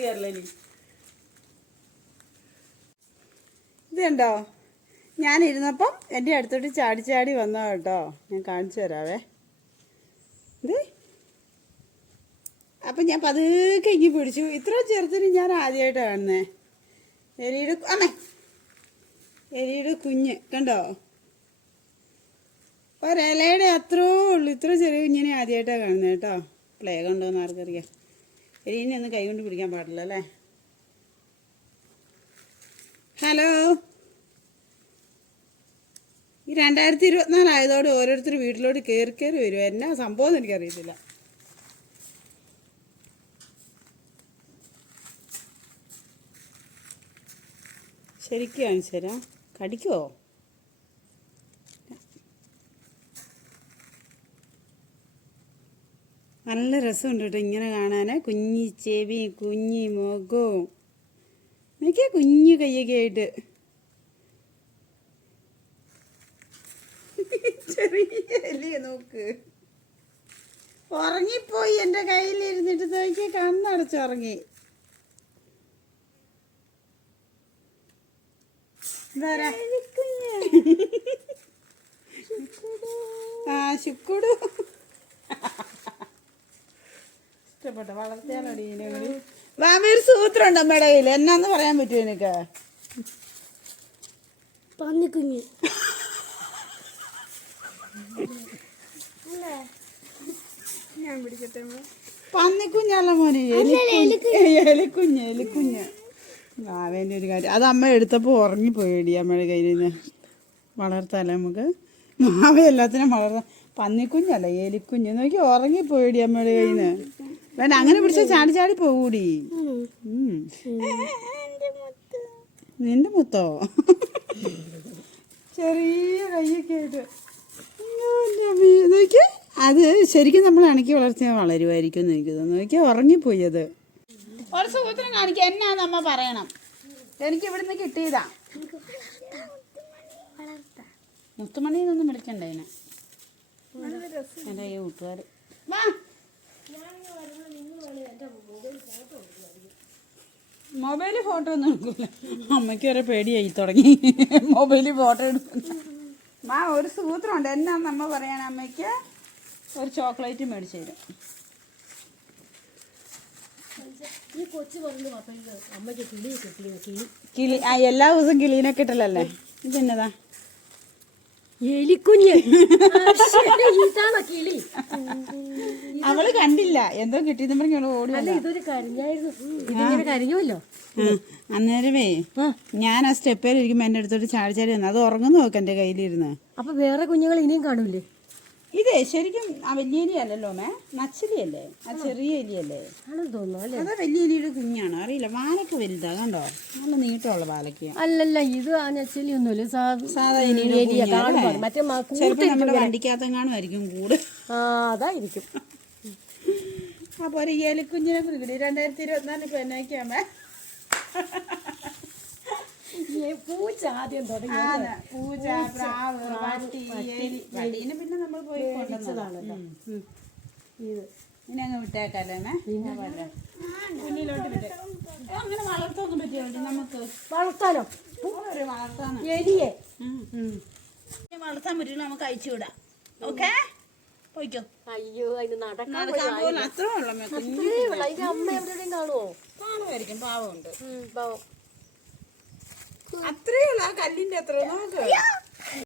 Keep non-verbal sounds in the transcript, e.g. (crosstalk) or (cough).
കയറില്ല ഇനി. ഇത് ഞാൻ ഇരുന്നപ്പം എന്റെ അടുത്തോട്ട് ചാടി ചാടി വന്നോ കേട്ടോ. ഞാൻ കാണിച്ചു തരാവേ. ഇത്? അപ്പം ഞാൻ പതുക്കെ ഇങ്ങി പിടിച്ചു. ഇത്ര ചെറുതിന് ഞാൻ ആദ്യമായിട്ട് കാണുന്നേ. എലിയുടെ അമ്മേ. എലിയുടെ കുഞ്ഞ്. കണ്ടോ? ഒരലയുടെ അത്രേ ഉള്ളൂ. ഇത്ര ചെറിയ കുഞ്ഞിനെ ആദ്യമായിട്ടാണ് കാണുന്നത് കേട്ടോ. പ്ലേ കണ്ടോന്ന് ആർക്കറിയാം. എലീനെ ഒന്ന് കൈ കൊണ്ട് പിടിക്കാൻ പാടില്ല അല്ലേ? ഹലോ ഈ രണ്ടായിരത്തി ഇരുപത്തിനാലായതോട് ഓരോരുത്തർ വീട്ടിലോട്ട് കയറി കയറി വരും എന്നാ സംഭവം എന്ന് എനിക്കറിയത്തില്ല. ശരിക്കും തരാം കടിക്കുമോ നല്ല രസമുണ്ട് കേട്ടോ ഇങ്ങനെ കാണാൻ കുഞ്ഞി ചെവി കുഞ്ഞി മുഖവും. എനിക്ക് കുഞ്ഞു കയ്യൊക്കെ ആയിട്ട്. ചെറിയ എലിയെ നോക്ക്. ഉറങ്ങിപ്പോയി എന്റെ കയ്യിലിരുന്നിട്ട് നോക്കി കണ്ണടച്ചുറങ്ങി? ആ ശുക്കുടു. ഇഷ്ടപ്പെട്ട വളർത്തിയാലോടി ഇതിനെ വാമി ഒരു സൂത്രമുണ്ട് അമ്മയുടെ കയ്യിൽ എന്നാന്ന് പറയാൻ പറ്റുമോ എനിക്ക് പന്നിക്കുഞ്ഞ്. ഞാൻ പിടിക്കട്ടെ പന്നിക്കുഞ്ഞല്ല മോനെ എലിക്കുഞ്ഞ് എലിക്കുഞ്ഞ്. വാവേന്റെ ഒരു കാര്യം. അത് അമ്മ എടുത്തപ്പോൾ ഉറങ്ങിപ്പോയിടി അമ്മയുടെ കയ്യിൽ നിന്ന്. വളർത്താലേ നമുക്ക്? മാവ എല്ലാത്തിനും വളർത്താം. പന്നിക്കുഞ്ഞല്ല എലിക്കുഞ്ഞ്. നോക്കി ഉറങ്ങിപ്പോയിടി അമ്മയുടെ കയ്യിൽ നിന്ന്. വേണ്ട അങ്ങനെ പിടിച്ചാൽ ചാടി ചാടി പോകൂടി. നിന്റെ മുത്തോ? ചെറിയ കയ്യൊക്കെ ആയിട്ട്. നോക്കിയേ അത് ശരിക്കും നമ്മൾ അണക്കി വളർത്തിയാൽ വളരുമായിരിക്കും എന്ന് എനിക്ക് തോന്നുന്നു. നോക്കിയാൽ ഉറങ്ങിപ്പോയി അത്. ഒരു സൂത്രം കാണിക്കുക എന്നാന്ന് അമ്മ പറയണം. എനിക്ക് ഇവിടുന്ന് കിട്ടിയതാ. മുത്തുമണിയിൽ എന്നൊന്നും വിളിക്കണ്ടേനെ എന്റെ ഈ കൂട്ടുകാർ വാ. മൊബൈലിൽ ഫോട്ടോ ഒന്നും എടുക്കില്ല അമ്മയ്ക്ക് വരെ പേടിയായി തുടങ്ങി. മൊബൈലിൽ ഫോട്ടോ എടുക്കുന്നു മാ ഒരു സൂത്രമുണ്ട്. എന്നാ അമ്മ പറയണ അമ്മയ്ക്ക്? ഒരു ചോക്ലേറ്റ് മേടിച്ചു തരും. ഈ കൊച്ചു പറഞ്ഞു അപ്പോഴേക്ക് അമ്മയ്ക്ക് കിളി കിട്ടി കിളി. കിളി ആ എല്ലാ ദിവസവും കിളീനെ കിട്ടലല്ലേ? ഇതെന്നതാ എലിക്കുഞ്ഞ്. ഇതാണോ കിളി. അവൾ കണ്ടില്ല എന്തോ കിട്ടിയെന്ന് പറഞ്ഞു ഓടി അല്ല ഇതൊരു കരിഞ്ഞായിരുന്നു ഇതിങ്ങനെ അന്നേരമേ ഞാൻ ആ സ്റ്റെപ്പേൽ ഇരിക്കുമ്പോൾ എന്റെ അടുത്തോട്ട് ചാടി ചാടി വന്നു. അത് ഉറങ്ങുന്നു നോക്ക് എന്റെ കയ്യിലിരുന്ന്. അപ്പൊ വേറെ കുഞ്ഞുങ്ങൾ ഇനിയും കാണൂലേ? ഇതേ ശരിക്കും ആ വലിയ അല്ലല്ലോ മേ. നച്ചിലിയല്ലേ ആ ചെറിയ എലിയല്ലേ അതാ വലിയ എലിയുടെ കുഞ്ഞാണ്. അറിയില്ല. വാലക്ക് വലുതാ. കണ്ടോ? നല്ല നീട്ടമുള്ള വാലൊക്കെ. അല്ലല്ല ഇത് ആ നച്ചലി ഒന്നുമില്ല. സാധാ എലിയുടെ മറ്റേ ആയിരിക്കും കൂട്. ആ അതായിരിക്കും. (laughs) അപ്പോൾ ഒരു എലിക്കുഞ്ഞിനെ കിട്ടി രണ്ടായിരത്തി ഇരുപത്തിനാലിന് പെണ്ണയ്ക്കാമേ പൂച്ച ആദ്യം തുടങ്ങി. പൂച്ച പ്രാവ് വട്ടി എലി പട്ടീനെ പിന്നെ നമ്മൾ പോയി കൊണ്ടുവന്നതാണ് ഇത്. ഇനി അങ്ങ് വിട്ടേക്കല്ലേ വിട്ടേ. അങ്ങനെ വളർത്തൊന്നും പറ്റിയ? നമുക്ക് വളർത്താനോ വളർത്താൻ എലിയെ. വളർത്താൻ പറ്റില്ല നമുക്ക് അയച്ചു വിടാം ഓക്കെ? പോയിക്കോ. അയ്യോ അതിന് നടക്കാൻ അത്ര ഉള്ള. അതിന്റെ അമ്മ എവിടെയും കാണുമോ കാണുമായിരിക്കും പാവമുണ്ട് പാവം. അത്രേ ഉള്ളു ആ കല്ലിന്റെ അത്ര നോക്ക്.